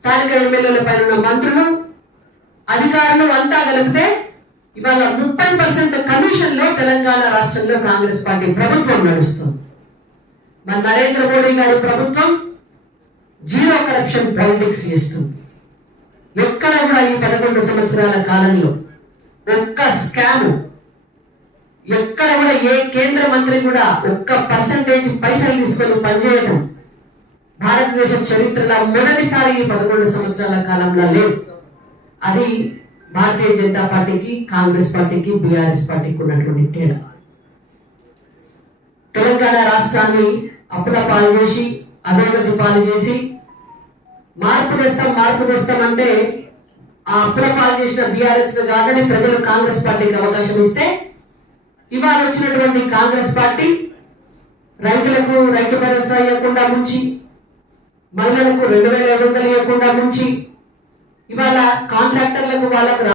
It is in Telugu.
స్థానిక ఎమ్మెల్యేల పైన ఉన్న మంత్రులు అధికారులు అంతా కలిపితే ఇవాళ ముప్పై పర్సెంట్ కమిషన్లో తెలంగాణ రాష్ట్రంలో కాంగ్రెస్ పార్టీ ప్రభుత్వం నడుస్తుంది. మన నరేంద్ర మోడీ గారి ప్రభుత్వం జీరో కరప్షన్ పాలిటిక్స్ చేస్తుంది. ఎక్కడ కూడా ఈ పదకొండు సంవత్సరాల కాలంలో ఒక్క స్కామ్ ఎక్కడ కూడా ఏ కేంద్ర మంత్రి కూడా ఒక్క పర్సంటేజ్ పైసలు తీసుకొని పనిచేయటం భారతదేశం చరిత్రలో మొదటిసారి ఈ పదకొండు సంవత్సరాల కాలంలో లేదు. అది భారతీయ జనతా పార్టీకి కాంగ్రెస్ పార్టీకి బీఆర్ఎస్ పార్టీకి ఉన్నటువంటి తేడా. తెలంగాణ రాష్ట్రాన్ని అప్పుల పాలు చేసి అధోగతి పాలు చేసి మార్పు తెస్తాం మార్పు తెస్తాం అంటే ఆ అప్పుల పాలు చేసిన బీఆర్ఎస్ కాదని ప్రజలు కాంగ్రెస్ పార్టీకి అవకాశం ఇస్తే ఇవాళ వచ్చినటువంటి కాంగ్రెస్ పార్టీ రైతులకు రైతు భరోసా ఇవ్వకుండా ఉంచి మహిళలకు రెండు వేల ఐదు వందలు ఇవ్వకుండా నుంచి ఇవాళ కాంట్రాక్టర్లకు వాళ్ళకు